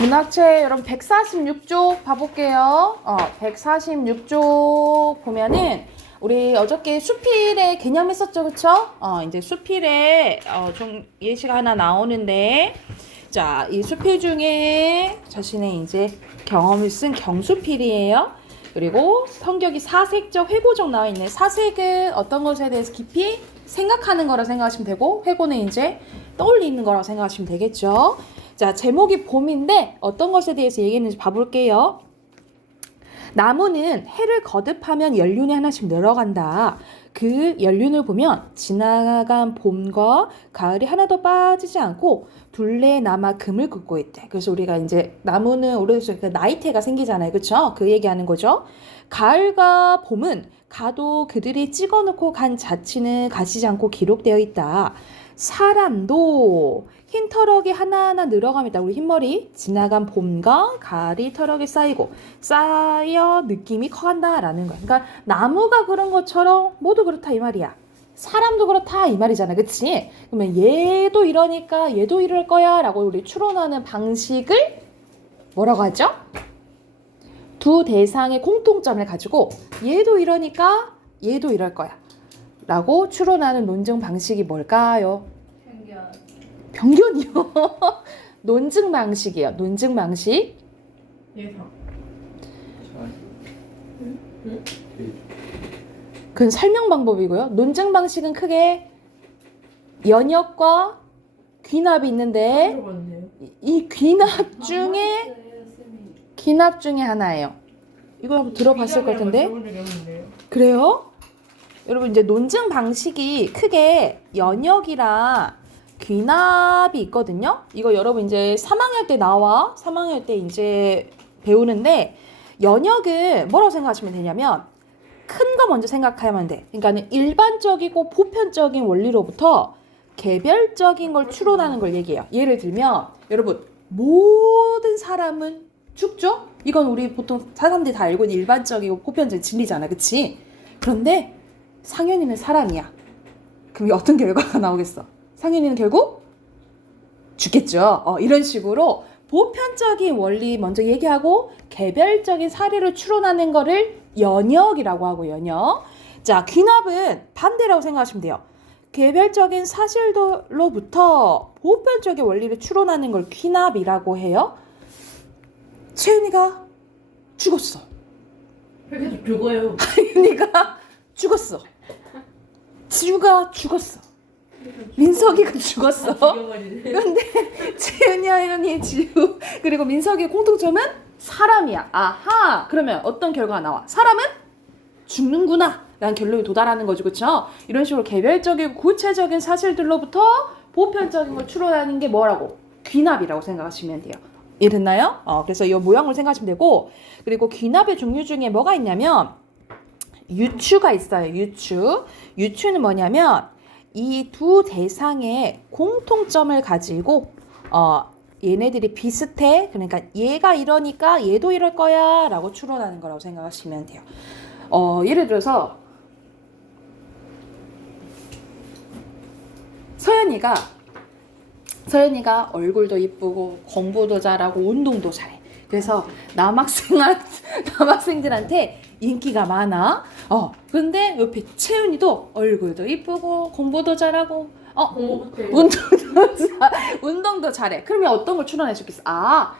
문학책 여러분 146쪽 봐볼게요. 146쪽 보면은 우리 어저께 수필의 개념 했었죠, 그쵸? 이제 수필에 좀 예시가 하나 나오는데, 자, 이 수필 중에 자신의 이제 경험을 쓴 경수필이에요. 그리고 성격이 사색적, 회고적 나와 있네. 사색은 어떤 것에 대해서 깊이 생각하는 거라 생각하시면 되고, 회고는 이제 떠올리는 거라고 생각하시면 되겠죠. 자, 제목이 봄인데 어떤 것에 대해서 얘기했는지 봐볼게요. 나무는 해를 거듭하면 연륜이 하나씩 늘어간다. 그 연륜을 보면 지나간 봄과 가을이 하나도 빠지지 않고 둘레에 남아 금을 긋고 있대. 그래서 우리가 이제 나무는 오래돼서 나이테가 생기잖아요. 그쵸? 그 얘기하는 거죠. 가을과 봄은 가도 그들이 찍어놓고 간 자취는 가시지 않고 기록되어 있다. 사람도 흰 터럭이 하나하나 늘어갑니다. 우리 흰머리 지나간 봄과 가을이 터럭에 쌓여 느낌이 커간다라는 거야. 그러니까 나무가 그런 것처럼 모두 그렇다 이 말이야. 사람도 그렇다 이 말이잖아. 그치? 그러면 얘도 이러니까 얘도 이럴 거야 라고 우리 추론하는 방식을 뭐라고 하죠? 두 대상의 공통점을 가지고 얘도 이러니까 얘도 이럴 거야 라고 추론하는 논증 방식이 뭘까요? 편견이요. 논증 방식이에요. 논증 방식. 예상. 그건 설명 방법이고요. 논증 방식은 크게 연역과 귀납이 있는데 이 귀납 중에 하나예요. 이거 한번 들어봤을 것 같은데. 그래요? 여러분 이제 논증 방식이 크게 연역이랑 귀납이 있거든요. 이거 여러분 이제 3학년 때 나와. 3학년 때 이제 배우는데 연역은 뭐라고 생각하시면 되냐면 큰 거 먼저 생각하면 돼. 그러니까 일반적이고 보편적인 원리로부터 개별적인 걸 추론하는 걸 얘기해요. 예를 들면 여러분 모든 사람은 죽죠? 이건 우리 보통 사람들이 다 알고 있는 일반적이고 보편적인 진리잖아. 그치? 그런데 상현이는 사람이야. 그럼 어떤 결과가 나오겠어? 상현이는 결국 죽겠죠. 이런 식으로 보편적인 원리 먼저 얘기하고 개별적인 사례를 추론하는 거를 연역이라고 하고 연역. 자, 귀납은 반대라고 생각하시면 돼요. 개별적인 사실로부터 보편적인 원리를 추론하는 걸 귀납이라고 해요. 채윤이가 죽었어. 계속 죽어요. 하윤이가 죽었어. 지우가 죽었어. 민석이가 죽었어. 그런데 채윤이, 하윤이, 지우 그리고 민석이의 공통점은 사람이야. 아하. 그러면 어떤 결과가 나와? 사람은 죽는구나 라는 결론에 도달하는 거죠. 그렇죠? 이런 식으로 개별적이고 구체적인 사실들로부터 보편적인 걸 추론하는 게 뭐라고? 귀납이라고 생각하시면 돼요. 이해됐나요? 그래서 이 모양을 생각하시면 되고, 그리고 귀납의 종류 중에 뭐가 있냐면 유추가 있어요. 유추는 뭐냐면 이 두 대상의 공통점을 가지고 얘네들이 비슷해. 그러니까 얘가 이러니까 얘도 이럴 거야 라고 추론하는 거라고 생각하시면 돼요. 예를 들어서 서연이가 얼굴도 이쁘고 공부도 잘하고 운동도 잘해. 그래서 남학생들한테 인기가 많아. 근데 옆에 채윤이도 얼굴도 이쁘고 공부도 잘하고 운동도 잘해. 그러면 어떤 걸 추론할 수 있겠어?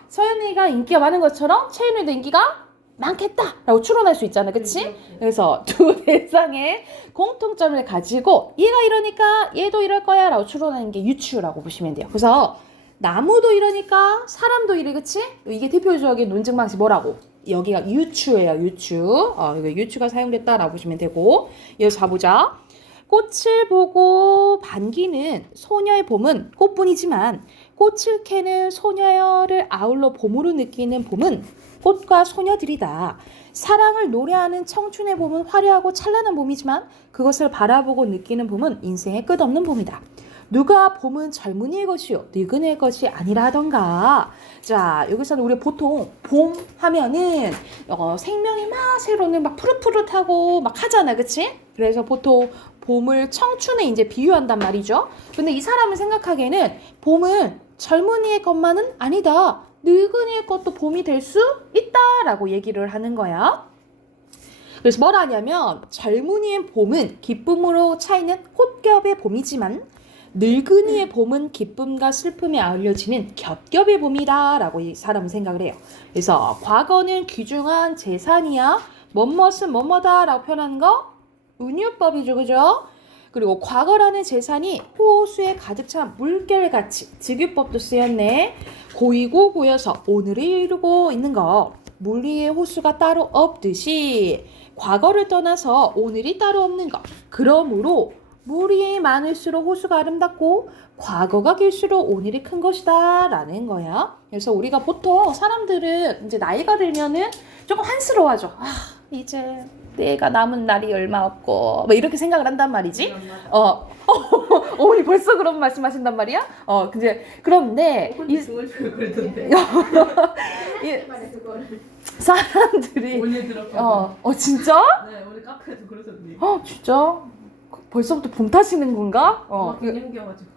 서연이가 인기가 많은 것처럼 채윤이도 인기가 많겠다 라고 추론할 수 있잖아. 그치? 그래서 두 대상의 공통점을 가지고 얘가 이러니까 얘도 이럴 거야 라고 추론하는 게 유추라고 보시면 돼요. 그래서 나무도 이러니까 사람도 이래. 그치? 이게 대표적인 논증 방식 뭐라고? 여기가 유추예요. 유추. 여기 유추가 사용됐다라고 보시면 되고, 여기서 봐보자. 꽃을 보고 반기는 소녀의 봄은 꽃뿐이지만 꽃을 캐는 소녀를 아울러 봄으로 느끼는 봄은 꽃과 소녀들이다. 사랑을 노래하는 청춘의 봄은 화려하고 찬란한 봄이지만 그것을 바라보고 느끼는 봄은 인생의 끝없는 봄이다. 누가 봄은 젊은이의 것이요 늙은이의 것이 아니라 하던가. 자, 여기서는 우리 보통 봄 하면은 생명이 막 새로는 막 푸릇푸릇하고 막 하잖아. 그치? 그래서 보통 봄을 청춘에 이제 비유한단 말이죠. 근데 이 사람을 생각하기에는 봄은 젊은이의 것만은 아니다. 늙은이의 것도 봄이 될 수 있다라고 얘기를 하는 거야. 그래서 뭐라 하냐면 젊은이의 봄은 기쁨으로 차이는 혼겹의 봄이지만 늙은이의 봄은 기쁨과 슬픔에 아울려지는 겹겹의 봄이다라고 이 사람은 생각을 해요. 그래서 과거는 귀중한 재산이야. 뭐뭇은 뭐뭐다라고 표현하는 거 은유법이죠, 그죠? 그리고 과거라는 재산이 호수에 가득 찬 물결같이 직유법도 쓰였네. 고이고 고여서 오늘을 이루고 있는 거. 물 위에 호수가 따로 없듯이 과거를 떠나서 오늘이 따로 없는 것. 그러므로 물이 많을수록 호수가 아름답고 과거가 길수록 오늘이 큰 것이다 라는 거야. 그래서 우리가 보통 사람들은 이제 나이가 들면은 조금 한스러워하죠. 아, 이제 내가 남은 날이 얼마 없고 뭐 이렇게 생각을 한단 말이지. 어머니 벌써 그런 말씀하신단 말이야? 그런데 이 그러던데. 사람들이 오늘 들었거든. 진짜? 네, 오늘 카페에서 그러던데. 진짜? 벌써부터 봄 타시는 건가? 갱년기여가지고.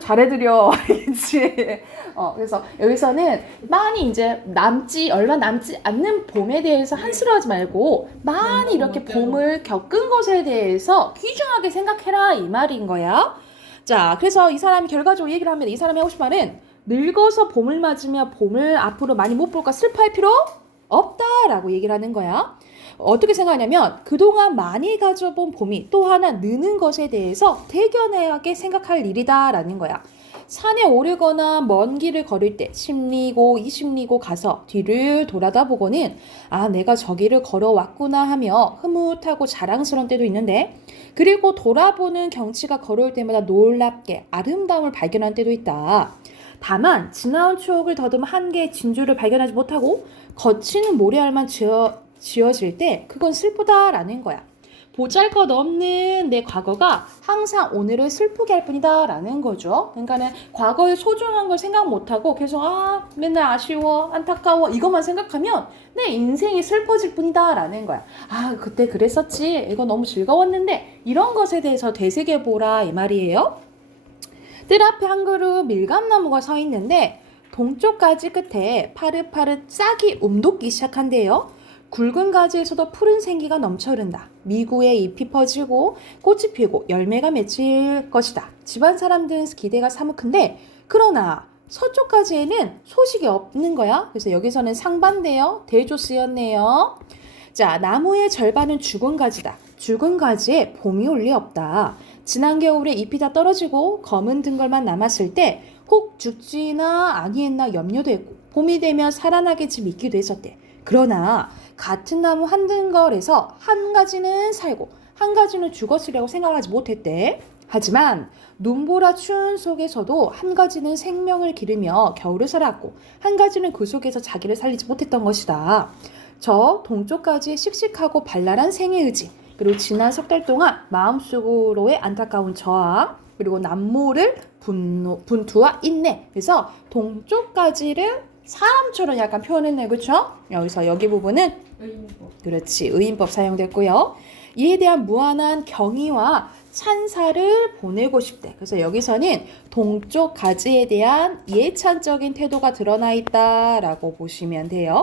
잘해드려. 알겠지? 그래서 여기서는 많이 이제 얼마 남지 않는 봄에 대해서 한스러워하지 말고 많이 이렇게 봄을 겪은 것에 대해서 귀중하게 생각해라 이 말인 거야. 자, 그래서 이 사람이 결과적으로 얘기를 하면 이 사람이 하고 싶은 말은 늙어서 봄을 맞으며 봄을 앞으로 많이 못 볼까 슬퍼할 필요 없다라고 얘기를 하는 거야. 어떻게 생각하냐면 그동안 많이 가져본 봄이 또 하나 느는 것에 대해서 대견하게 생각할 일이다라는 거야. 산에 오르거나 먼 길을 걸을 때 10리고 20리고 가서 뒤를 돌아다 보고는 내가 저 길을 걸어왔구나 하며 흐뭇하고 자랑스러운 때도 있는데 그리고 돌아보는 경치가 걸어올 때마다 놀랍게 아름다움을 발견한 때도 있다. 다만 지나온 추억을 더듬어 한 개의 진주를 발견하지 못하고 거친 모래알만 지어질 때 그건 슬프다라는 거야. 보잘것없는 내 과거가 항상 오늘을 슬프게 할 뿐이다 라는 거죠. 그러니까는 과거의 소중한 걸 생각 못하고 계속 맨날 아쉬워 안타까워 이것만 생각하면 내 인생이 슬퍼질 뿐이다 라는 거야. 그때 그랬었지 이거 너무 즐거웠는데 이런 것에 대해서 되새겨보라 이 말이에요. 뜰 앞에 한 그루 밀감나무가 서 있는데 동쪽 가지 끝에 파릇파릇 싹이 움돋기 시작한대요. 굵은 가지에서도 푸른 생기가 넘쳐 흐른다. 미구에 잎이 퍼지고 꽃이 피고 열매가 맺힐 것이다. 집안 사람들은 기대가 사뭇한데 그러나 서쪽 가지에는 소식이 없는 거야. 그래서 여기서는 상반돼요. 대조 쓰였네요. 자, 나무의 절반은 죽은 가지다. 죽은 가지에 봄이 올 리 없다. 지난 겨울에 잎이 다 떨어지고 검은 등걸만 남았을 때 혹 죽지나 아니했나 염려도 했고 봄이 되면 살아나겠지 믿기도 했었대. 그러나 같은 나무 한 등걸에서 한 가지는 살고 한 가지는 죽었으려고 생각하지 못했대. 하지만 눈보라 추운 속에서도 한 가지는 생명을 기르며 겨울을 살았고 한 가지는 그 속에서 자기를 살리지 못했던 것이다. 저 동쪽까지 씩씩하고 발랄한 생의 의지 그리고 지난 석 달 동안 마음속으로의 안타까운 저항 그리고 남모를 분투와 인내 그래서 동쪽까지를 사람처럼 약간 표현했네요. 그렇죠? 여기서 여기 부분은 의인법. 그렇지. 의인법 사용됐고요. 이에 대한 무한한 경의와 찬사를 보내고 싶대. 그래서 여기서는 동쪽 가지에 대한 예찬적인 태도가 드러나 있다라고 보시면 돼요.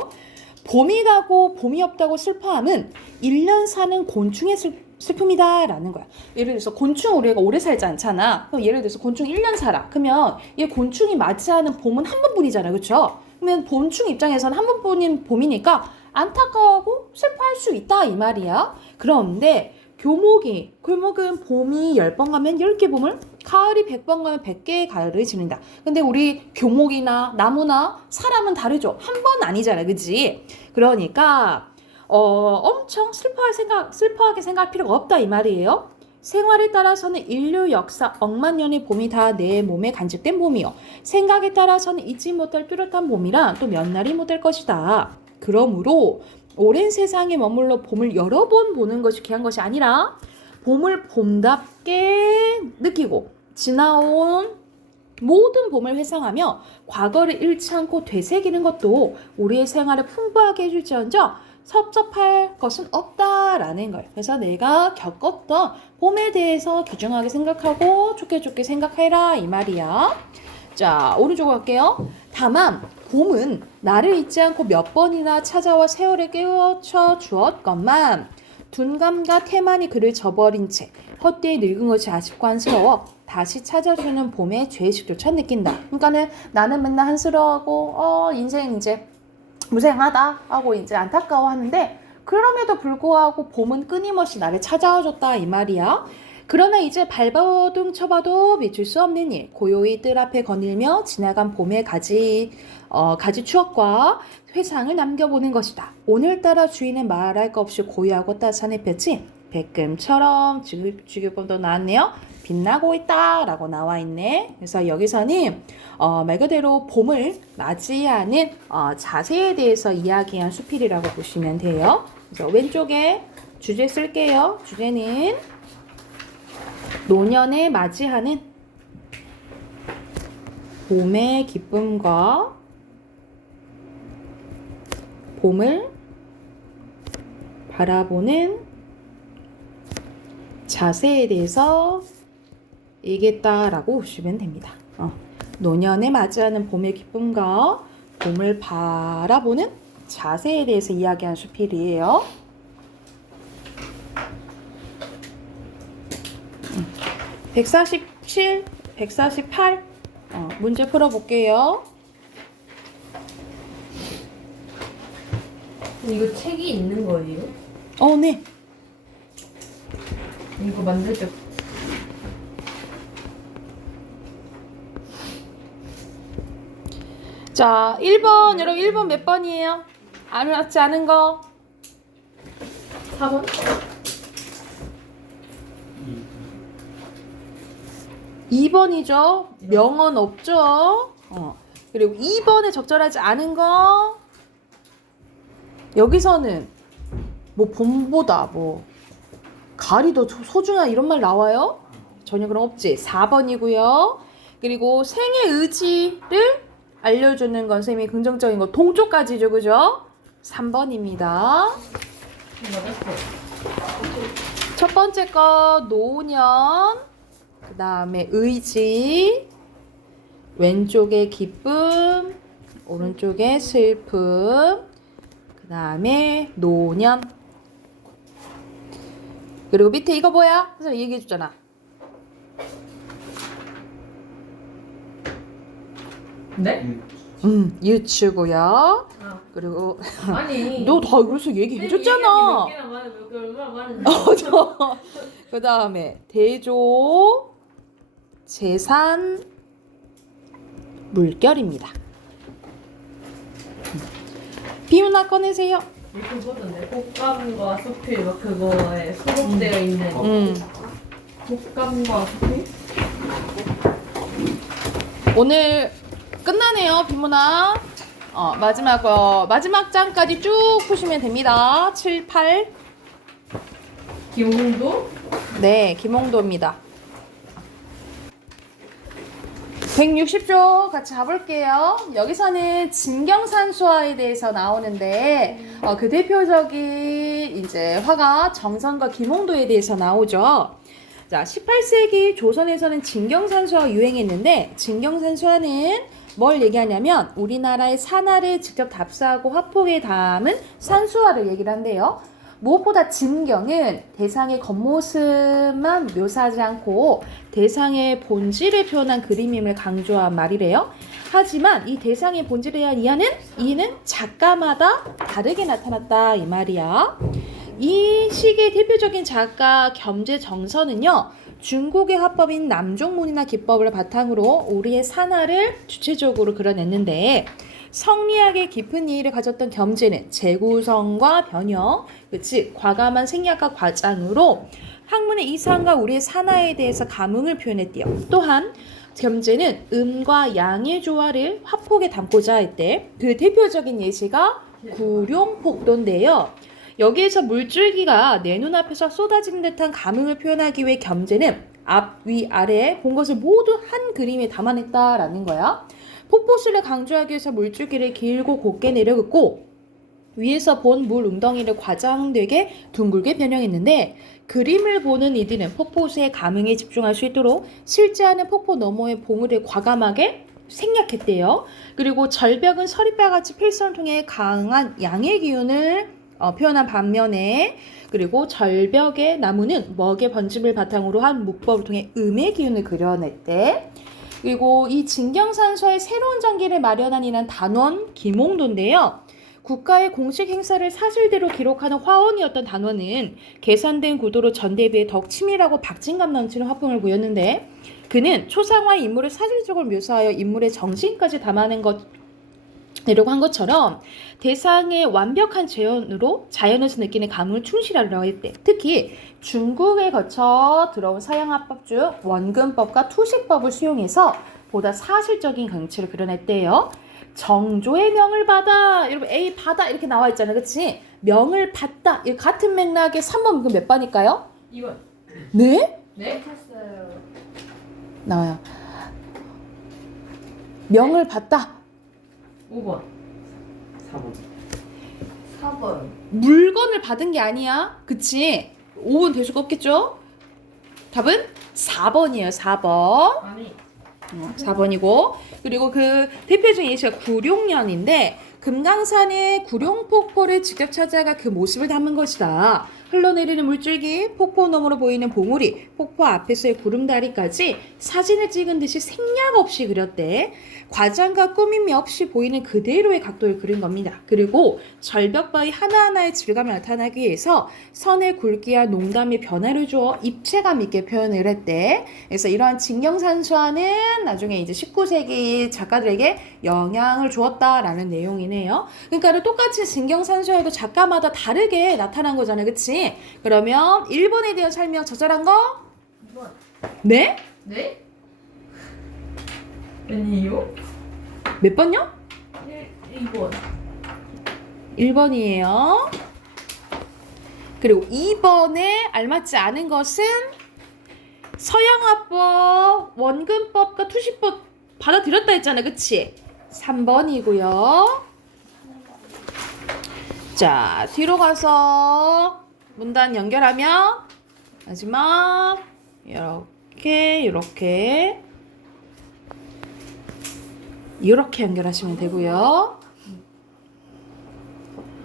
봄이 가고 봄이 없다고 슬퍼함은 1년 사는 곤충의 슬픔이다라는 거야. 예를 들어서 곤충 우리가 오래 살지 않잖아. 그럼 예를 들어서 곤충 1년 살아. 그러면 이 곤충이 맞이하는 봄은 한 번뿐이잖아. 그렇죠? 그러면 곤충 입장에서는 한 번뿐인 봄이니까 안타까워하고 슬퍼할 수 있다 이 말이야. 그런데 교목은 봄이 10번 가면 10개 봄을 가을이 100번 가면 100개의 가을을 지는다. 근데 우리 교목이나 나무나 사람은 다르죠. 한 번 아니잖아. 그치? 그러니까 엄청 슬퍼하게 생각할 필요가 없다 이 말이에요. 생활에 따라서는 인류 역사 억만 년의 봄이 다 내 몸에 간직된 봄이요. 생각에 따라서는 잊지 못할 뚜렷한 봄이라 또 몇 날이 못 될 것이다. 그러므로 오랜 세상에 머물러 봄을 여러 번 보는 것이 귀한 것이 아니라 봄을 봄답게 느끼고 지나온 모든 봄을 회상하며 과거를 잃지 않고 되새기는 것도 우리의 생활을 풍부하게 해줄지언정 섭섭할 것은 없다라는 거예요. 그래서 내가 겪었던 봄에 대해서 귀중하게 생각하고 좋게 생각해라 이 말이야. 자, 오른쪽으로 갈게요. 다만 봄은 나를 잊지 않고 몇 번이나 찾아와 세월에 깨우쳐 주었건만 둔감과 태만이 그를 저버린 채 헛되이 늙은 것이 아쉽고 안쓰러워 다시 찾아주는 봄의 죄의식조차 느낀다. 그러니까는 나는 맨날 한스러워하고 인생 이제 무생하다 하고 이제 안타까워하는데 그럼에도 불구하고 봄은 끊임없이 나를 찾아와줬다 이 말이야. 그러나 이제 발버둥 쳐봐도 미칠 수 없는 일, 고요히 뜰 앞에 거닐며 지나간 봄의 가지 추억과 회상을 남겨보는 것이다. 오늘따라 주인은 말할 것 없이 고요하고 따스한 햇볕이 백금처럼 지금도 나왔네요. 빛나고 있다 라고 나와 있네. 그래서 여기서는 말 그대로 봄을 맞이하는 자세에 대해서 이야기한 수필이라고 보시면 돼요. 그래서 왼쪽에 주제 쓸게요. 주제는 노년에 맞이하는 봄의 기쁨과 봄을 바라보는 자세에 대해서 얘기했다라고 보시면 됩니다. 노년에 맞이하는 봄의 기쁨과 봄을 바라보는 자세에 대해서 이야기한 수필이에요. 147, 148 문제 풀어볼게요. 이거 책이 있는 거예요? 네. 이거 만들 때 자, 1번 여러분 1번 몇 번이에요? 알았지 않은 거? 4번? 2번이죠. 명언 없죠. 그리고 2번에 적절하지 않은 거 여기서는 뭐 봄보다 뭐 가을이 더 소중한 이런 말 나와요? 전혀 그런 거 없지. 4번이고요. 그리고 생의 의지를 알려주는 건 쌤이 긍정적인 거 동쪽까지죠. 그죠? 3번입니다. 첫 번째 거 노년, 그 다음에 의지, 왼쪽에 기쁨, 오른쪽에 슬픔, 그 다음에 노년. 그리고 밑에 이거 뭐야? 그래서 얘기해 주잖아. 네? 유추고요. 아. 그리고 아니 너 다 그래서 얘기해 줬잖아. 몇 개나 말해 몇 개 얼마나 많은지. 그 다음에 대조, 재산, 물결입니다. 비문화 꺼내세요. 그거던데 곶감과 수필 막 그거에 수록되어 있는 곶감과 수필? 오늘 끝나네요, 비문화. 마지막 장까지 쭉 푸시면 됩니다. 7, 8. 김홍도? 네, 김홍도입니다. 160조 같이 가볼게요. 여기서는 진경산수화에 대해서 나오는데 그 대표적인 이제 화가 정선과 김홍도에 대해서 나오죠. 자, 18세기 조선에서는 진경산수화가 유행했는데 진경산수화는 뭘 얘기하냐면 우리나라의 산하를 직접 답사하고 화폭에 담은 산수화를 얘기를 한대요. 무엇보다 진경은 대상의 겉모습만 묘사하지 않고 대상의 본질을 표현한 그림임을 강조한 말이래요. 하지만 이 대상의 본질에 대한 이해는 작가마다 다르게 나타났다 이 말이야. 이 시기의 대표적인 작가 겸재정선은요. 중국의 화법인 남종문이나 기법을 바탕으로 우리의 산하를 주체적으로 그려냈는데 성리학의 깊은 이해를 가졌던 겸재는 재구성과 변형, 즉 과감한 생략과 과장으로 학문의 이상과 우리의 산하에 대해서 감흥을 표현했대요. 또한 겸재는 음과 양의 조화를 화폭에 담고자 할 때 그 대표적인 예시가 구룡폭도인데요. 여기에서 물줄기가 내 눈앞에서 쏟아지는 듯한 감흥을 표현하기 위해 겸재는 앞, 위, 아래 본 것을 모두 한 그림에 담아냈다라는 거야. 폭포수를 강조하기 위해서 물줄기를 길고 곱게 내려긋고 위에서 본 물 웅덩이를 과장되게 둥글게 변형했는데 그림을 보는 이들은 폭포수의 감흥에 집중할 수 있도록 실제 하는 폭포 너머의 봉우리를 과감하게 생략했대요. 그리고 절벽은 서리발같이 필선을 통해 강한 양의 기운을 표현한 반면에 그리고 절벽의 나무는 먹의 번짐을 바탕으로 한 무법을 통해 음의 기운을 그려냈대. 그리고 이 진경산서의 새로운 전기를 마련한 이는 단원 김홍도인데요. 국가의 공식 행사를 사실대로 기록하는 화원이었던 단원은 계산된 구도로 전대에 비해 더욱 치밀하고 박진감 넘치는 화풍을 보였는데 그는 초상화의 인물을 사실적으로 묘사하여 인물의 정신까지 담아낸 내려고 한 것처럼 대상의 완벽한 재현으로 자연에서 느끼는 감흥을 충실하려고 했대. 특히 중국에 거쳐 들어온 서양화법 중 원근법과 투시법을 수용해서 보다 사실적인 경치를 그려냈대요. 정조의 명을 받아, 여러분 A 받아 이렇게 나와 있잖아요, 그렇지? 명을 받다, 이 같은 맥락의 3번 이거 몇 번일까요? 2번. 네? 네? 했어요. 나와요. 명을 받다. 5번. 4번. 4번. 물건을 받은 게 아니야. 그치? 5번 될 수가 없겠죠? 답은 4번이에요. 4번. 아니. 4번이고 그리고 그 대표적인 예시가 구룡년인데 금강산의 구룡폭포를 직접 찾아가 그 모습을 담은 것이다. 흘러내리는 물줄기, 폭포 너머로 보이는 봉우리, 폭포 앞에서의 구름다리까지 사진을 찍은 듯이 생략 없이 그렸대. 과장과 꾸밈이 없이 보이는 그대로의 각도를 그린 겁니다. 그리고 절벽 바위 하나하나의 질감을 나타내기 위해서 선의 굵기와 농담의 변화를 주어 입체감 있게 표현을 했대. 그래서 이러한 진경산수화는 나중에 이제 19세기 작가들에게 영향을 주었다라는 내용이네요. 그러니까 똑같이 진경산수화도 작가마다 다르게 나타난 거잖아요. 그치? 그러면 1번에 대한 설명 적절한 거? 2번. 네? 네? 아니요? 몇 번요? 2번. 1번이에요. 그리고 2번에 알맞지 않은 것은 서양화법, 원근법과 투시법 받아들였다 했잖아. 그치? 3번이고요. 자, 뒤로 가서 문단 연결하면 마지막 이렇게 연결하시면 되고요.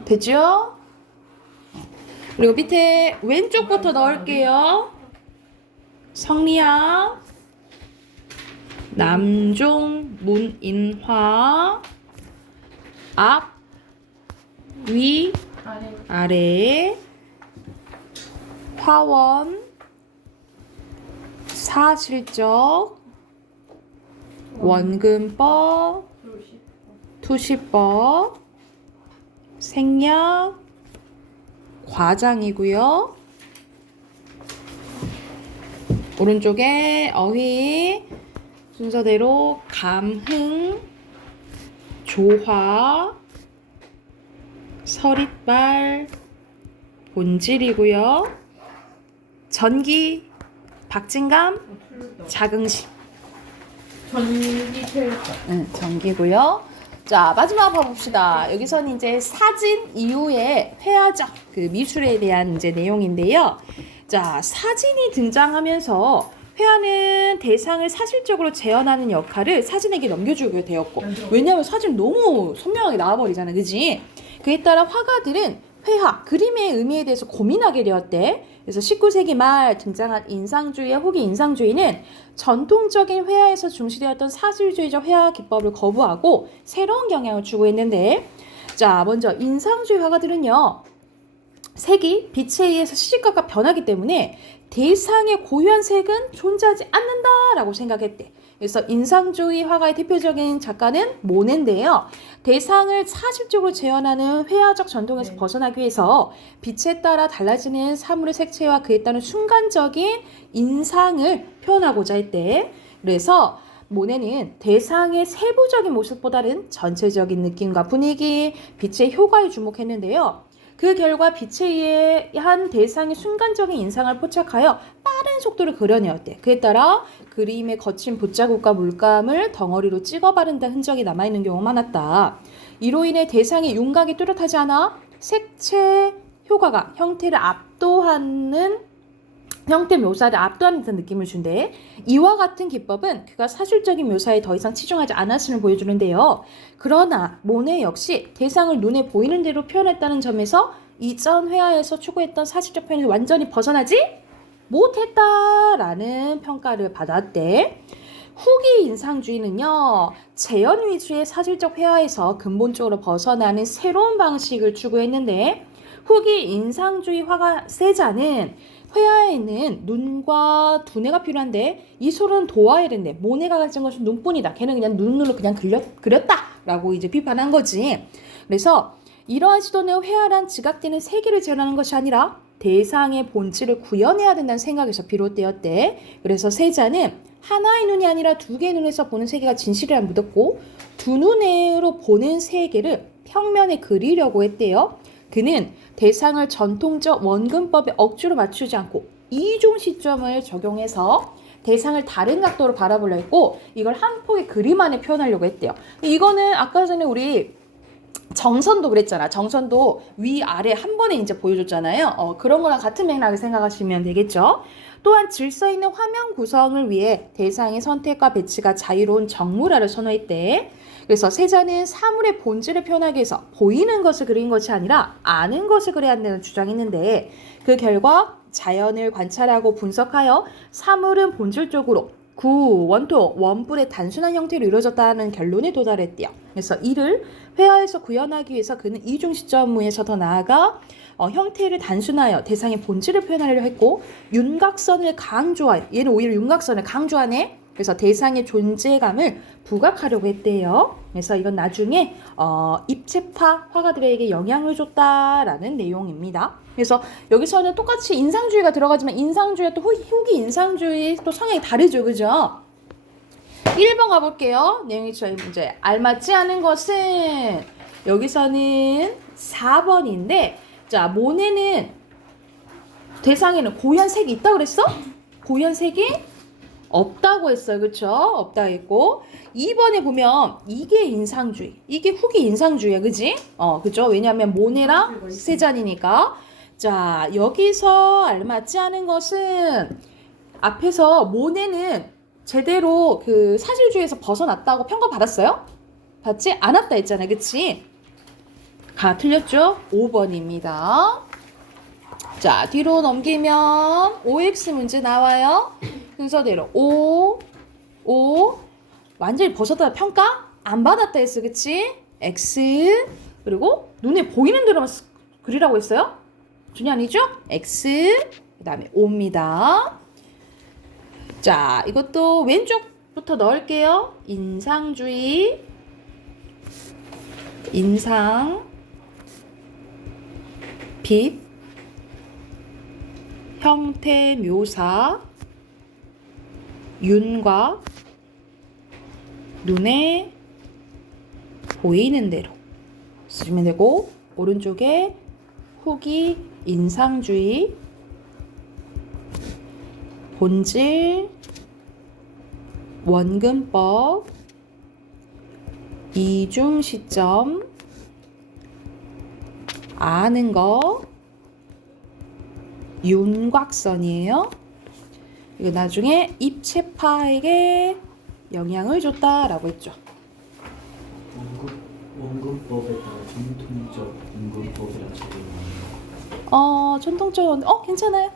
되죠? 그리고 밑에 왼쪽부터 넣을게요. 성리학, 남종, 문인화, 앞, 위, 아니. 아래, 화원, 사실적, 원근법, 투시법, 생략, 과장이고요. 오른쪽에 어휘 순서대로 감흥, 조화, 서릿발, 본질이고요. 전기, 박진감, 자긍심. 전기 체육관. 전기고요. 자, 마지막 봐봅시다. 여기서는 이제 사진 이후에 회화적 그 미술에 대한 이제 내용인데요. 자, 사진이 등장하면서 회화는 대상을 사실적으로 재현하는 역할을 사진에게 넘겨주게 되었고, 왜냐하면 사진 너무 선명하게 나와버리잖아, 그지? 그에 따라 화가들은 회화, 그림의 의미에 대해서 고민하게 되었대. 그래서 19세기 말 등장한 인상주의와 후기 인상주의는 전통적인 회화에서 중시되었던 사실주의적 회화 기법을 거부하고 새로운 경향을 추구했는데, 자, 먼저 인상주의 화가들은요, 색이 빛에 의해서 시시각각 변하기 때문에 대상의 고유한 색은 존재하지 않는다라고 생각했대. 그래서 인상주의 화가의 대표적인 작가는 모네인데요. 대상을 사실적으로 재현하는 회화적 전통에서 벗어나기 위해서 빛에 따라 달라지는 사물의 색채와 그에 따른 순간적인 인상을 표현하고자 했대. 그래서 모네는 대상의 세부적인 모습보다는 전체적인 느낌과 분위기, 빛의 효과에 주목했는데요. 그 결과 빛에 의한 대상의 순간적인 인상을 포착하여 빠른 속도를 그려내었대. 그에 따라 그림의 거친 붓자국과 물감을 덩어리로 찍어 바른다 흔적이 남아있는 경우가 많았다. 이로 인해 대상의 윤곽이 뚜렷하지 않아 색채 효과가 형태를 압도하는 형태 묘사를 압도하는 듯한 느낌을 준대. 이와 같은 기법은 그가 사실적인 묘사에 더 이상 치중하지 않았음을 보여주는데요. 그러나 모네 역시 대상을 눈에 보이는 대로 표현했다는 점에서 이전 회화에서 추구했던 사실적 표현을 완전히 벗어나지 못했다라는 평가를 받았대. 후기 인상주의는요, 재현 위주의 사실적 회화에서 근본적으로 벗어나는 새로운 방식을 추구했는데, 후기 인상주의 화가 세자는 회화에는 눈과 두뇌가 필요한데 이 소리는 도와야 된대. 모네가 가진 것은 눈뿐이다. 걔는 그냥 눈으로 그냥 그렸다라고 이제 비판한 거지. 그래서 이러한 시도는 회화란 지각되는 세계를 재현하는 것이 아니라 대상의 본질을 구현해야 된다는 생각에서 비롯되었대. 그래서 세자는 하나의 눈이 아니라 두 개의 눈에서 보는 세계가 진실이라 믿었고 두 눈으로 보는 세계를 평면에 그리려고 했대요. 그는 대상을 전통적 원근법에 억지로 맞추지 않고 이중 시점을 적용해서 대상을 다른 각도로 바라보려 했고 이걸 한 폭의 그림 안에 표현하려고 했대요. 이거는 아까 전에 우리 정선도 그랬잖아. 정선도 위아래 한 번에 이제 보여줬잖아요. 그런 거랑 같은 맥락을 생각하시면 되겠죠. 또한 질서 있는 화면 구성을 위해 대상의 선택과 배치가 자유로운 정물화를 선호했대. 그래서 세자는 사물의 본질을 표현하기 위해서 보이는 것을 그린 것이 아니라 아는 것을 그려야 한다는 주장했는데 그 결과 자연을 관찰하고 분석하여 사물은 본질적으로 구, 원토, 원뿔의 단순한 형태로 이루어졌다는 결론에 도달했대요. 그래서 이를 회화에서 구현하기 위해서 그는 이중 시점에서 더 나아가 형태를 단순하여 대상의 본질을 표현하려고 했고 윤곽선을 강조하여 얘는 오히려 윤곽선을 강조하네. 그래서 대상의 존재감을 부각하려고 했대요. 그래서 이건 나중에 입체파 화가들에게 영향을 줬다라는 내용입니다. 그래서 여기서는 똑같이 인상주의가 들어가지만 인상주의와 또 후기 인상주의 또 성향이 다르죠. 그죠? 1번 가볼게요. 내용이 저희 문제 알맞지 않은 것은 여기서는 4번인데 자 모네는 대상에는 고유한 색이 있다고 그랬어? 고유한 색이 없다고 했어요. 그쵸? 없다고 했고 2번에 보면 이게 인상주의 이게 후기 인상주의야. 그지? 그죠? 왜냐하면 모네랑 세잔이니까 자 여기서 알맞지 않은 것은 앞에서 모네는 제대로 그 사실주의에서 벗어났다고 평가받았어요? 받지 않았다 했잖아요. 그치? 틀렸죠? 5번입니다. 자 뒤로 넘기면 OX 문제 나와요. 순서대로 O 완전히 벗어났다 평가? 안 받았다 했어. 그치? X 그리고 눈에 보이는 대로만 그리라고 했어요? 준이 아니죠? X 그 다음에 O입니다. 자 이것도 왼쪽부터 넣을게요. 인상주의 인상 빛 형태 묘사 윤곽 눈에 보이는 대로 쓰시면 되고 오른쪽에 후기 인상주의 본질 원근법 이중 시점 아는 거 윤곽선이에요. 이거 나중에 입체파에게 영향을 줬다라고 했죠. 원근법에 따라 전통적 원근법이라 적용하는 전통적 괜찮아요.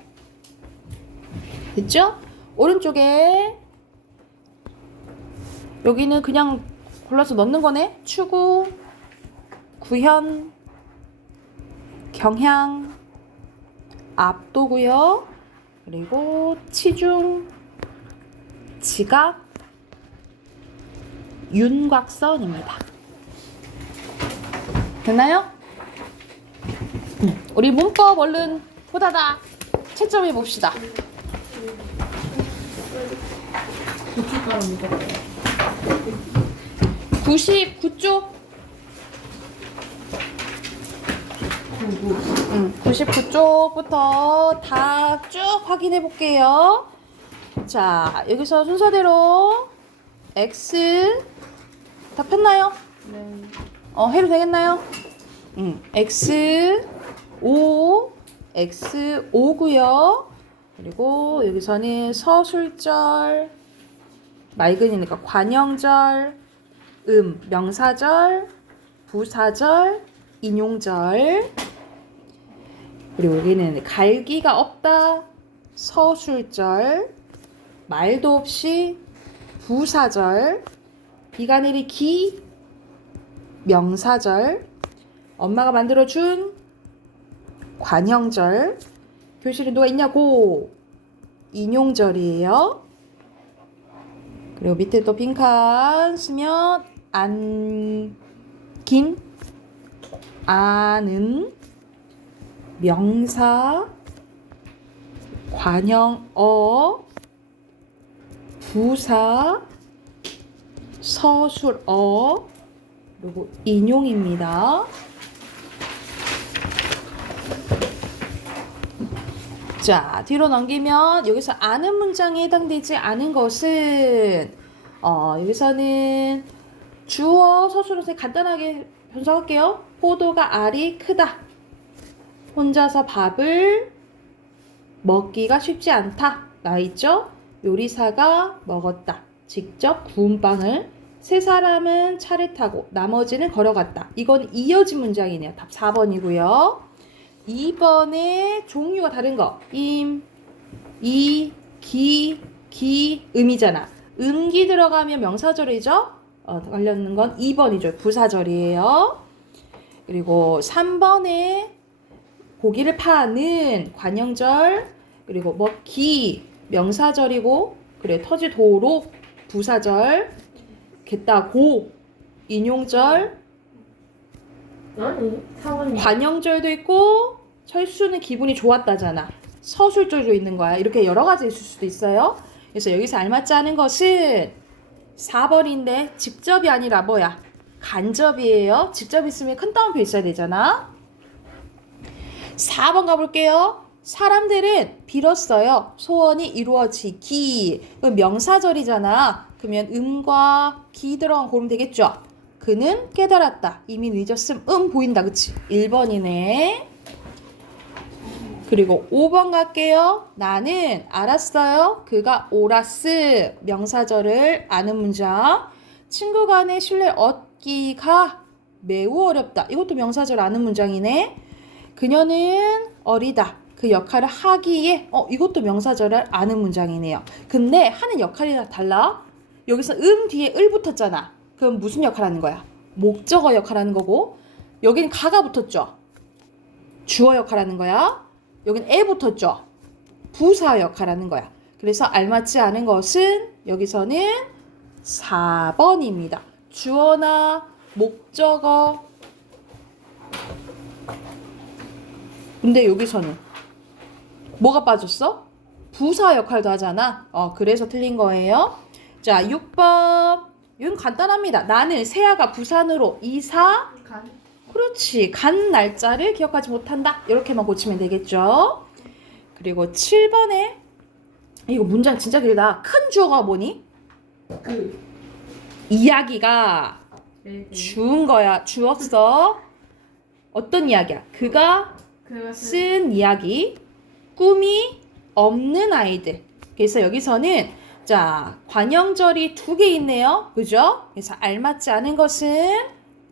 됐죠? 오른쪽에 여기는 그냥 골라서 넣는 거네. 추구, 구현, 경향, 압도고요. 그리고 치중, 지각, 윤곽선입니다. 됐나요? 우리 문법 얼른 보다다 채점해 봅시다. 고춧가루 묻었어요. 99쪽 99쪽부터 다 쭉 확인해 볼게요. 자, 여기서 순서대로 X 다 폈나요? 네. 해도 되겠나요? X5 X5고요. 그리고 여기서는 서술절, 맑은이니까 관형절, 명사절, 부사절, 인용절. 그리고 여기는 갈기가 없다, 서술절, 말도 없이 부사절, 비가 내리기, 명사절, 엄마가 만들어준 관형절. 교실에 누가 있냐고, 인용절이에요. 그리고 밑에 또 빈칸 쓰면 안긴, 아는, 명사, 관형어, 부사, 서술어, 그리고 인용입니다. 자, 뒤로 넘기면 여기서 아는 문장에 해당되지 않은 것은 여기서는 주어, 서술어서 간단하게 분석할게요. 포도가 알이 크다. 혼자서 밥을 먹기가 쉽지 않다. 나와있죠? 요리사가 먹었다. 직접 구운 빵을. 세 사람은 차를 타고 나머지는 걸어갔다. 이건 이어진 문장이네요. 답 4번이고요. 2번에 종류가 다른 거. 임, 이, 기, 음이잖아. 음기 들어가면 명사절이죠? 관련된 건 2번이죠. 부사절이에요. 그리고 3번에 고기를 파는 관형절, 그리고 먹기 명사절이고, 그래 터지도록 부사절, 겠다고 인용절, 아니, 4번이. 관형절도 있고, 철수는 기분이 좋았다잖아. 서술절도 있는 거야. 이렇게 여러 가지 있을 수도 있어요. 그래서 여기서 알맞지 않은 것은 4번인데 직접이 아니라 뭐야? 간접이에요. 직접 있으면 큰 따옴표 있어야 되잖아. 4번 가볼게요. 사람들은 빌었어요. 소원이 이루어지기. 그럼 명사절이잖아. 그러면 음과 기 들어간 고르면 되겠죠. 그는 깨달았다. 이미 늦었음. 보인다. 그치? 1번이네. 그리고 5번 갈게요. 나는 알았어요. 그가 옳았음. 명사절을 아는 문장. 친구 간의 신뢰 얻기가 매우 어렵다. 이것도 명사절 아는 문장이네. 그녀는 어리다. 그 역할을 하기에 이것도 명사절을 아는 문장이네요. 근데 하는 역할이 달라. 여기서 뒤에 을 붙었잖아. 그럼 무슨 역할 하는 거야? 목적어 역할 하는 거고, 여기는 가가 붙었죠. 주어 역할 하는 거야. 여기는 에 붙었죠. 부사 역할 하는 거야. 그래서 알맞지 않은 것은 여기서는 4번입니다. 주어나 목적어. 근데 여기서는 뭐가 빠졌어? 부사 역할도 하잖아. 그래서 틀린 거예요. 자, 6번. 이건 간단합니다. 나는 세아가 부산으로 이사. 간. 그렇지. 간 날짜를 기억하지 못한다. 이렇게만 고치면 되겠죠. 그리고 7번에 이거 문장 진짜 길다. 큰 주어가 뭐니? 그. 이야기가 네. 주은 거야. 주었어. 어떤 이야기야? 그가 쓴 이야기. 꿈이 없는 아이들. 그래서 여기서는 자, 관형절이 2개 있네요. 그죠? 그래서 알맞지 않은 것은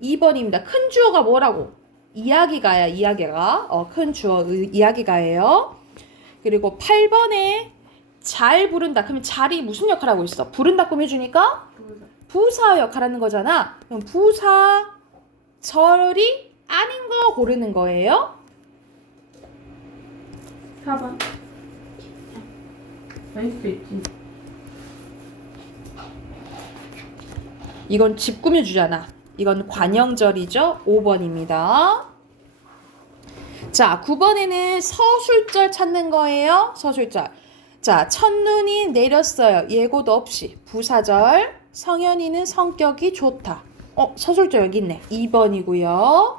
2번입니다. 큰 주어가 뭐라고? 이야기가야, 이야기가. 큰 주어, 이야기가예요. 그리고 8번에 잘 부른다. 그러면 잘이 무슨 역할 하고 있어? 부른다 꾸며주니까 부사 역할 하는 거잖아. 그럼 부사 절이 아닌 거 고르는 거예요. 4번. 아닐 수도 있지. 이건 집 꾸며주잖아. 이건 관형절이죠. 5번입니다. 자, 9번에는 서술절 찾는 거예요. 서술절. 자, 첫눈이 내렸어요. 예고도 없이. 부사절. 성현이는 성격이 좋다. 서술절 여기 있네. 2번이고요.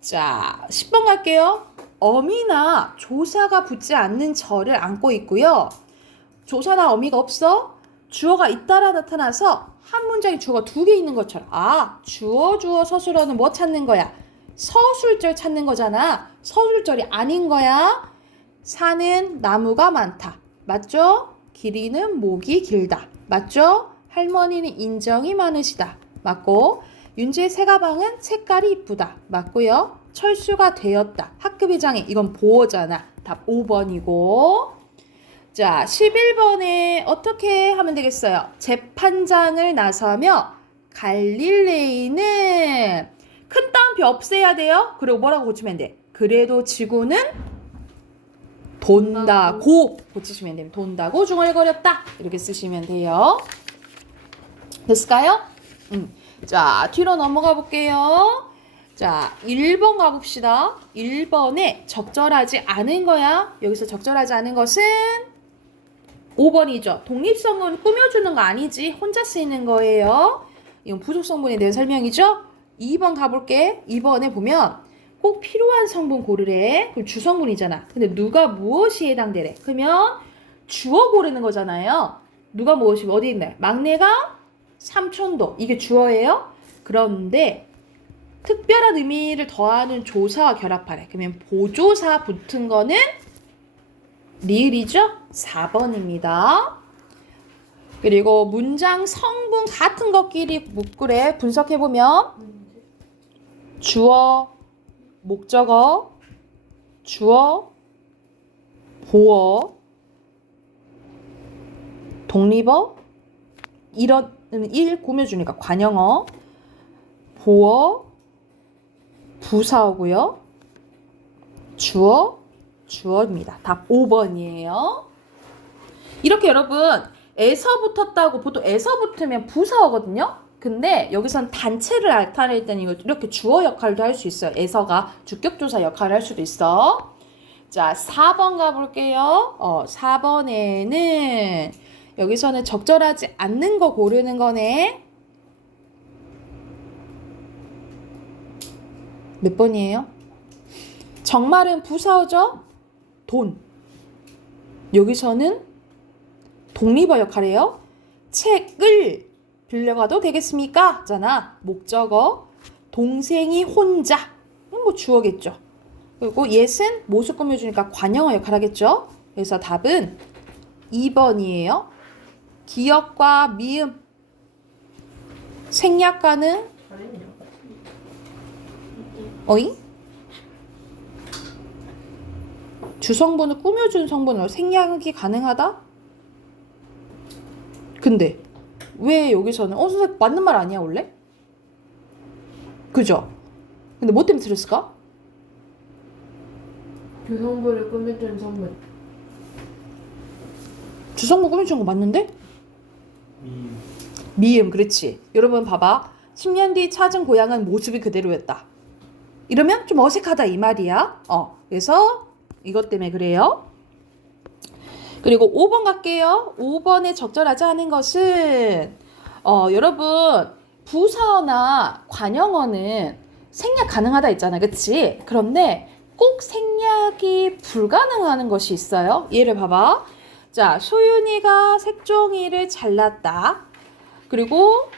자, 10번 갈게요. 어미나 조사가 붙지 않는 절을 안고 있고요. 조사나 어미가 없어. 주어가 잇따라 나타나서 한 문장에 주어가 2개 있는 것처럼. 주어 서술어는 뭐 찾는 거야? 서술절 찾는 거잖아. 서술절이 아닌 거야. 산은 나무가 많다. 맞죠? 길이는 목이 길다. 맞죠? 할머니는 인정이 많으시다. 맞고, 윤지의 새 가방은 색깔이 이쁘다. 맞고요. 철수가 되었다. 학급회장이 이건 보어잖아. 답 5번이고. 자, 11번에 어떻게 하면 되겠어요? 재판장을 나서며 갈릴레이는 큰 따옴표 없애야 돼요. 그리고 뭐라고 고치면 돼? 그래도 지구는 돈다고 고치시면 됩니다. 돈다고 중얼거렸다. 이렇게 쓰시면 돼요. 됐을까요? 자, 뒤로 넘어가 볼게요. 자, 1번 가봅시다. 1번에 적절하지 않은 거야. 여기서 적절하지 않은 것은 5번이죠. 독립성분 꾸며주는 거 아니지. 혼자 쓰이는 거예요. 이건 부속 성분에 대한 설명이죠. 2번 가볼게. 2번에 보면 꼭 필요한 성분 고르래. 그럼 주성분이잖아. 근데 누가 무엇이 해당되래? 그러면 주어 고르는 거잖아요. 누가 무엇이 어디 있나요? 막내가 삼촌도. 이게 주어예요. 그런데 특별한 의미를 더하는 조사와 결합하래. 그러면 보조사 붙은 거는 리을이죠? 4번입니다. 그리고 문장 성분 같은 것끼리 묶으래. 분석해보면 주어, 목적어, 주어, 보어, 독립어, 이런 일 꾸며주니까 관형어, 보어, 부사어고요. 주어, 주어입니다. 답 5번이에요. 이렇게 여러분 에서 붙었다고 보통 에서 붙으면 부사어거든요. 근데 여기선 단체를 나타낼 때는 이렇게 주어 역할도 할 수 있어요. 에서가 주격조사 역할을 할 수도 있어. 자, 4번 가볼게요. 4번에는 여기서는 적절하지 않는 거 고르는 거네. 몇 번이에요? 정말은 부사어죠? 돈. 여기서는 독립어 역할이에요. 책을 빌려가도 되겠습니까? 잖아. 목적어. 동생이 혼자. 뭐 주어겠죠. 그리고 옛은 모습 꾸며주니까 관형어 역할 하겠죠. 그래서 답은 2번이에요. 기역과 미음. 생략가는 어이? 주성분을 꾸며준 성분으로 생략이 가능하다? 근데 왜 여기서는 선생님 맞는 말 아니야 원래? 그죠? 근데 뭐 때문에 틀렸을까? 주성분을 꾸며준 성분. 주성분 꾸며준 거 맞는데? 미음 그렇지. 여러분 봐봐. 10년 뒤 찾은 고향은 모습이 그대로였다. 이러면 좀 어색하다 이 말이야. 그래서 이것 때문에 그래요. 그리고 5번 갈게요. 5번에 적절하지 않은 것은 여러분 부사어나 관형어는 생략 가능하다 했잖아. 그치? 그런데 꼭 생략이 불가능한 것이 있어요. 예를 봐봐. 자, 소윤이가 색종이를 잘랐다. 그리고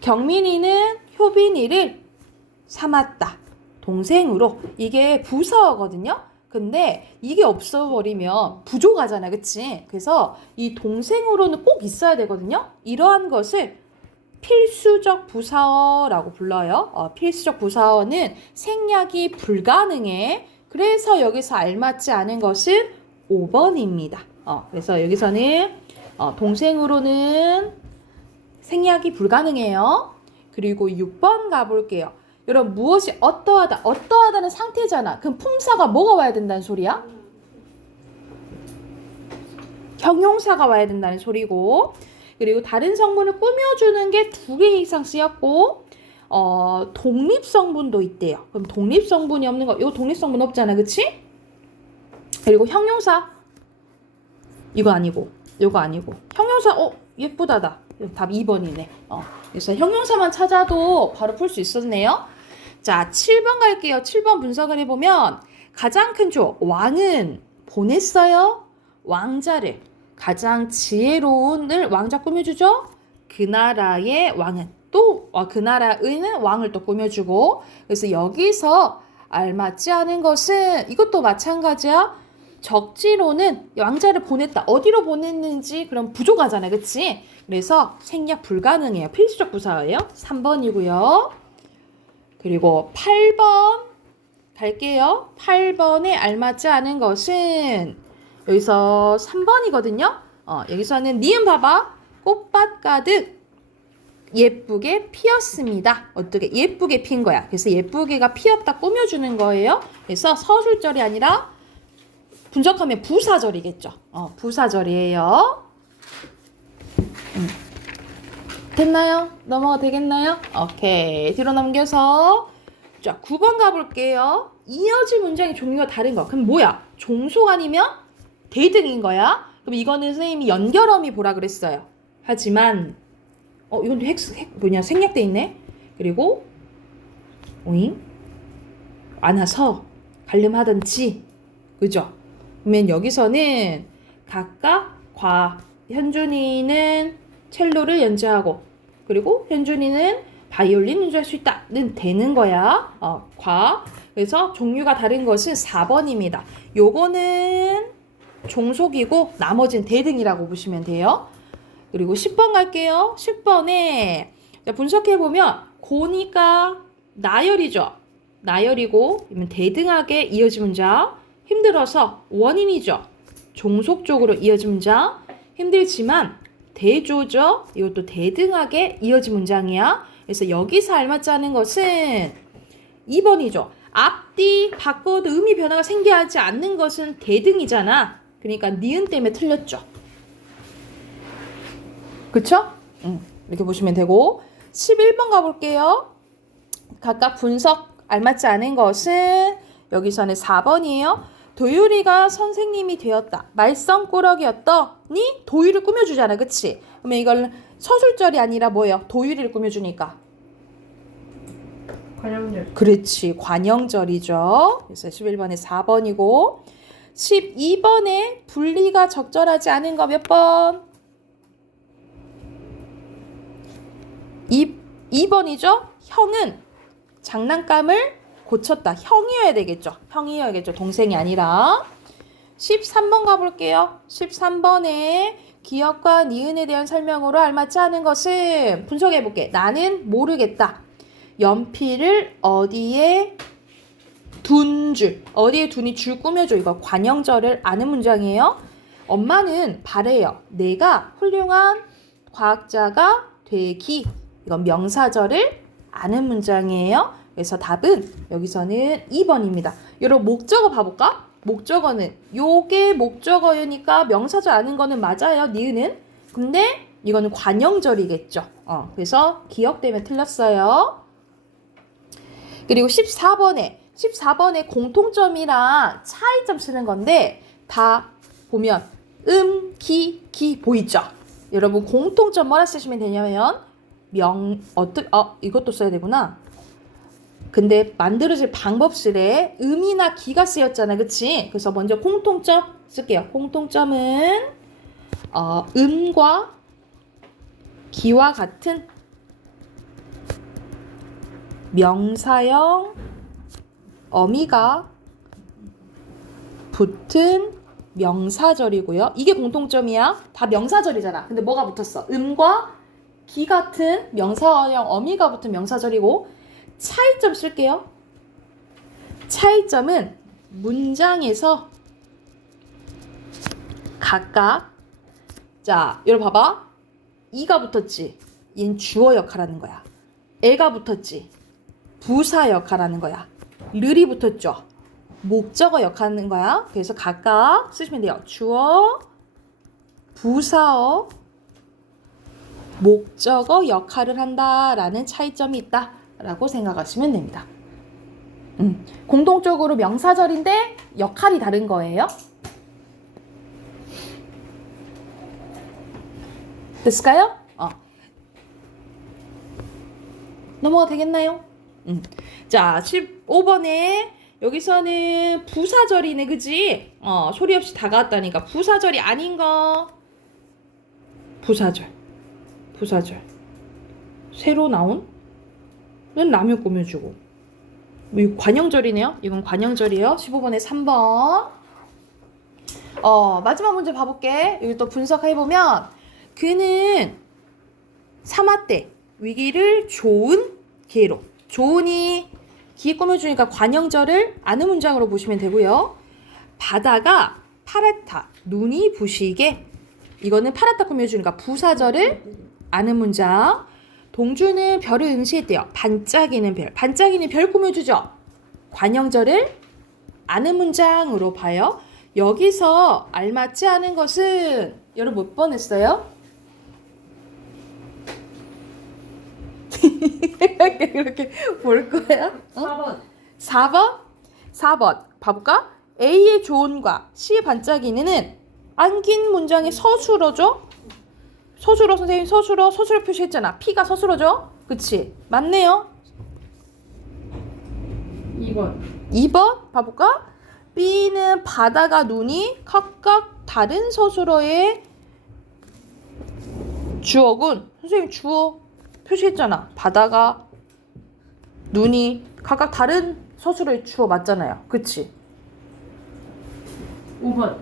경민이는 효빈이를 삼았다. 동생으로. 이게 부사어거든요. 근데 이게 없어버리면 부족하잖아. 그치? 그래서 이 동생으로는 꼭 있어야 되거든요. 이러한 것을 필수적 부사어라고 불러요. 필수적 부사어는 생략이 불가능해. 그래서 여기서 알맞지 않은 것은 5번입니다. 그래서 여기서는 동생으로는 생략이 불가능해요. 그리고 6번 가볼게요. 여러분 무엇이 어떠하다. 어떠하다는 상태잖아. 그럼 품사가 뭐가 와야 된다는 소리야? 형용사가 와야 된다는 소리고. 그리고 다른 성분을 꾸며주는 게 2개 이상 쓰였고 독립성분도 있대요. 그럼 독립성분이 없는 거. 이거 독립성분 없잖아. 그치? 그리고 형용사. 이거 아니고 이거 아니고. 형용사 예쁘다다. 답 2번이네. 그래서 형용사만 찾아도 바로 풀 수 있었네요. 자, 7번 갈게요. 7번 분석을 해보면 가장 큰 조 왕은 보냈어요. 왕자를 가장 지혜로운을 왕자 꾸며주죠. 그 나라의 왕은 또 그 나라의는 왕을 또 꾸며주고. 그래서 여기서 알맞지 않은 것은 이것도 마찬가지야. 적지로는 왕자를 보냈다. 어디로 보냈는지 그럼 부족하잖아요. 그치? 그래서 생략 불가능해요. 필수적 부사예요. 3번이고요. 그리고 8번 갈게요. 8번에 알맞지 않은 것은 여기서 3번이거든요. 여기서는 니은 봐봐. 꽃밭 가득 예쁘게 피었습니다. 어떻게 예쁘게 핀 거야. 그래서 예쁘게가 피었다 꾸며주는 거예요. 그래서 서술절이 아니라 분석하면 부사절이겠죠. 부사절이에요. 됐나요? 넘어가 되겠나요? 오케이. 뒤로 넘겨서 자 9번 가볼게요. 이어진 문장의 종류가 다른 거. 그럼 뭐야? 종속 아니면 대등인 거야? 그럼 이거는 선생님이 연결어미 보라 그랬어요. 하지만 이건 생략돼 있네. 그리고 오잉 안아서 갈림하던지 그죠? 그러면 여기서는 각각 현준이는 첼로를 연주하고 그리고 현준이는 바이올린 연주할 수 있다는 되는 거야. 그래서 종류가 다른 것은 4번입니다. 요거는 종속이고 나머지는 대등이라고 보시면 돼요. 그리고 10번 갈게요. 10번에 분석해보면 고니까 나열이죠. 나열이고 대등하게 이어진 문장. 힘들어서 원인이죠. 종속적으로 이어진 문장. 힘들지만 대조죠. 이것도 대등하게 이어진 문장이야. 그래서 여기서 알맞지 않은 것은 2번이죠. 앞뒤 바꿔도 의미 변화가 생기지 않는 것은 대등이잖아. 그러니까 니은 때문에 틀렸죠. 그쵸? 이렇게 보시면 되고 11번 가볼게요. 각각 분석 알맞지 않은 것은 여기서는 4번이에요. 도유리가 선생님이 되었다. 말썽꾸러기였더니 도유를 꾸며주잖아. 그치? 그러면 이걸 서술절이 아니라 뭐예요? 도유리를 꾸며주니까. 관용절. 그렇지. 관형절이죠. 그래서 11번에 4번이고 12번에 분리가 적절하지 않은 거 몇 번? 2번이죠. 형은 장난감을 고쳤다. 형이어야 되겠죠. 형이어야겠죠. 동생이 아니라. 13번 가볼게요. 13번에 기억과 니은에 대한 설명으로 알맞지 않은 것은 분석해볼게. 나는 모르겠다. 연필을 어디에 둔 줄. 어디에 둔이 줄 꾸며줘. 이거 관형절을 아는 문장이에요. 엄마는 바래요. 내가 훌륭한 과학자가 되기. 이건 명사절을 아는 문장이에요. 그래서 답은 여기서는 2번입니다. 여러분 목적어 봐볼까? 목적어는 요게 목적어니까 명사절 아는 거는 맞아요. 니은은. 근데 이거는 관형절이겠죠. 그래서 기억 때문에 틀렸어요. 그리고 14번에 공통점이랑 차이점 쓰는 건데 다 보면 기 보이죠? 여러분 공통점 뭐라 쓰시면 되냐면 이것도 써야 되구나. 근데 만들어질 방법실에 음이나 기가 쓰였잖아. 그치? 그래서 먼저 공통점 쓸게요. 공통점은 음과 기와 같은 명사형 어미가 붙은 명사절이고요. 이게 공통점이야. 다 명사절이잖아. 근데 뭐가 붙었어? 음과 기 같은 명사형 어미가 붙은 명사절이고 차이점 쓸게요. 차이점은 문장에서 각각 자, 여러분 봐봐. 이가 붙었지. 얘는 주어 역할하는 거야. 애가 붙었지. 부사 역할하는 거야. 르이 붙었죠. 목적어 역할하는 거야. 그래서 각각 쓰시면 돼요. 주어, 부사어, 목적어 역할을 한다라는 차이점이 있다라고 생각하시면 됩니다. 공통적으로 명사절인데 역할이 다른 거예요. 됐을까요? 넘어가 되겠나요? 자, 15번에 여기서는 부사절이네, 그지? 소리 없이 다가왔다니까. 부사절이 아닌 거. 부사절. 새로 나온? 라면 꾸며주고. 이거 관형절이네요. 이건 관형절이에요. 15번에 3번. 마지막 문제 봐볼게. 여기 또 분석해보면 그는 사마 때 위기를 좋은 기회로. 좋은이 기회 꾸며주니까 관형절을 아는 문장으로 보시면 되고요. 바다가 파랗다. 눈이 부시게. 이거는 파랗다 꾸며주니까 부사절을 아는 문장. 동주는 별을 응시했대요. 반짝이는 별. 반짝이는 별 꾸며주죠. 관형절을 아는 문장으로 봐요. 여기서 알맞지 않은 것은 여러분 몇 번 했어요? 이렇게 볼 거야? 4번. 4번? 4번. 봐볼까? A의 조언과 C의 반짝이는 안긴 문장의 서술어죠? 서술어 선생님 서술어 표시했잖아. P가 서술어죠? 그치? 맞네요. 2번. 2번 봐볼까? B는 바다가 눈이 각각 다른 서술어의 주어군. 선생님 주어 표시했잖아. 바다가 눈이 각각 다른 서술어의 주어 맞잖아요. 그치? 5번.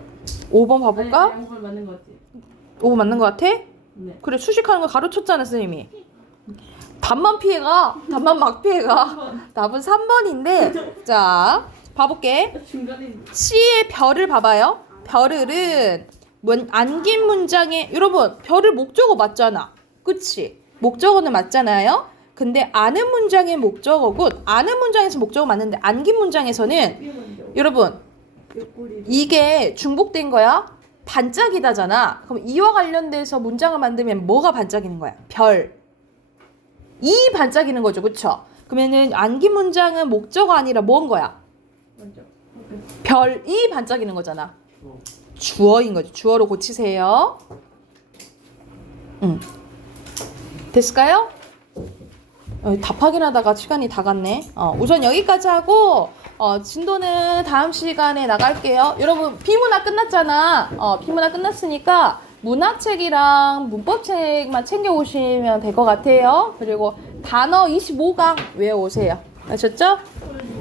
5번 봐볼까? 아니, 5번 맞는 것 같아. 5번 맞는 것 같아? 네. 그래 수식하는 거 가르쳤잖아 선생님이. 답만 피해가. 답만 막 피해가. 답은 3번인데 자 봐볼게. 중간에 C의 별을 봐봐요. 별을은 안긴 문장에 여러분 별을 목적어 맞잖아. 그치? 목적어는 맞잖아요. 근데 아는 문장의 목적어군. 아는 문장에서 목적어 맞는데 안긴 문장에서는 여러분 이게 중복된 거야. 반짝이다잖아. 그럼 이와 관련돼서 문장을 만들면 뭐가 반짝이는 거야? 별. 이 반짝이는 거죠. 그쵸? 그러면은 안긴 문장은 목적어 아니라 뭔 거야? 먼저. 별이 반짝이는 거잖아. 주어인 거지. 주어로 고치세요. 됐을까요? 답 확인하다가 시간이 다 갔네. 우선 여기까지 하고 진도는 다음 시간에 나갈게요. 여러분 비문학 끝났잖아. 비문학 끝났으니까 문학책이랑 문법책만 챙겨 오시면 될 것 같아요. 그리고 단어 25강 외워오세요. 아셨죠?